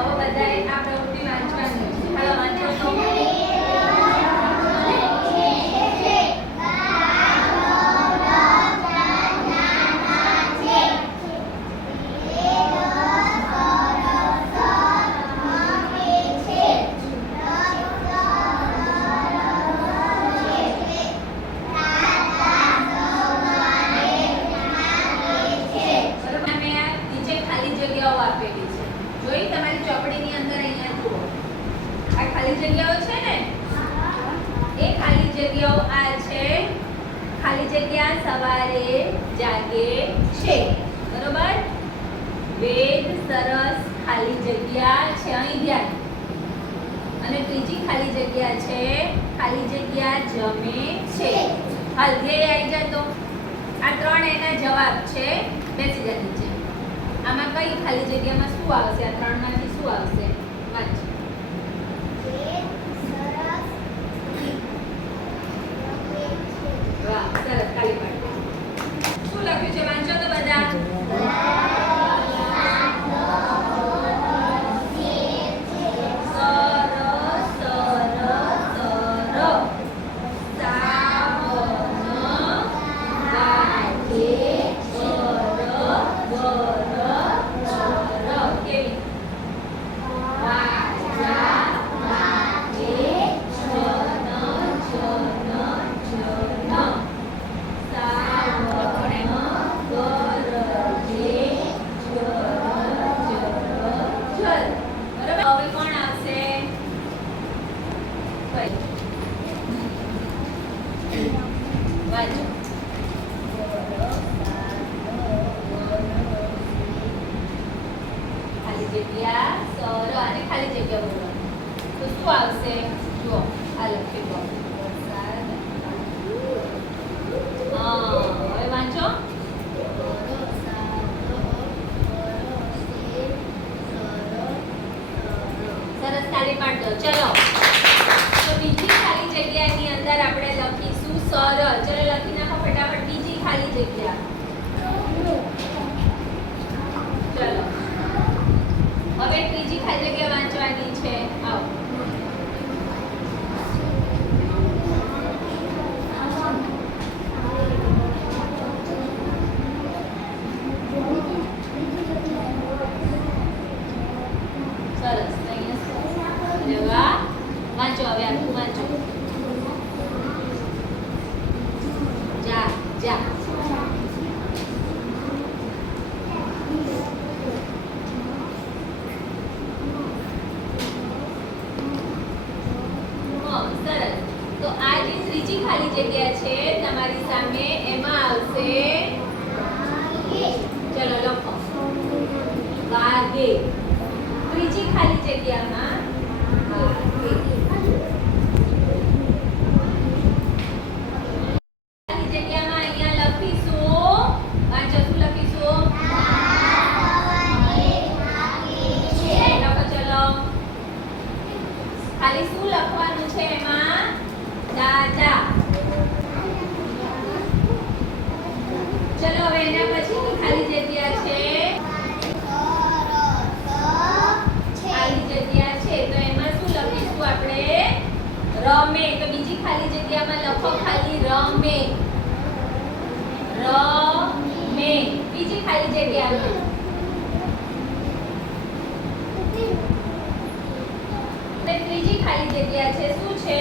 હવે બધાએ આ પ્રવૃત્તિ વાંચવાની છે. હાલો વાંચો તો. આપેલી છે જોઈ તમારી ચોપડીની અંદર અહીંયા જુઓ આ ખાલી જગ્યાઓ છે ને એ ખાલી જગ્યાઓ આ છે ખાલી જગ્યા સવારે જાગે છે બરોબર વેદ સરસ ખાલી જગ્યા છે અહીં ધ્યાન અને ત્રીજી ખાલી જગ્યા છે ખાલી જગ્યા જમે છે હાલ ધ્યેય આવી જાય તો આ ત્રણ એના જવાબ છે બેસી જા નીચે આમાં કઈ ખાલી જગ્યામાં શું આવશે આ ત્રણમાંથી શું આવશે વાંચ વાહ સરસ ખાલી પાડ શું લખ્યું છે વાંચો તો બધા ખાલી જગ્યા સર અને ખાલી જગ્યા બોલવાનું તો શું આવશે જુઓ આ લખી દો હવે વાંચો સરસ તાળી પાડ દો ચલો તો બીજી ખાલી જગ્યાની અંદર આપણે લખીશું સર ચલો લખી નાખો ફટાફટ બીજી ખાલી જગ્યા ચલો હવે ત્રીજી ખાલી જગ્યા વાંચવાની છે આવો સરસ અહીંયા વાંચો હવે આખું વાંચો જા જા સરસ તો આ જે ત્રીજી ખાલી જગ્યા છે તમારી સામે એમાં આવશે ચલો લખો વાગે ત્રીજી ખાલી જગ્યામાં વાગે ખાલી જગ્યામાં અહીંયા લખીશું વાંચો શું લખીશું લખો ચલો ખાલી શું લખવાનું છે એમાં દાદા ચલો હવે એના પછીની ખાલી જગ્યા છે ખાલી જગ્યા છે તો એમાં શું લખીશું આપણે રમે તો બીજી ખાલી જગ્યામાં લખો ખાલી રમે રમે બીજી ખાલી જગ્યામાં ત્રીજી ખાલી જગ્યા છે શું છે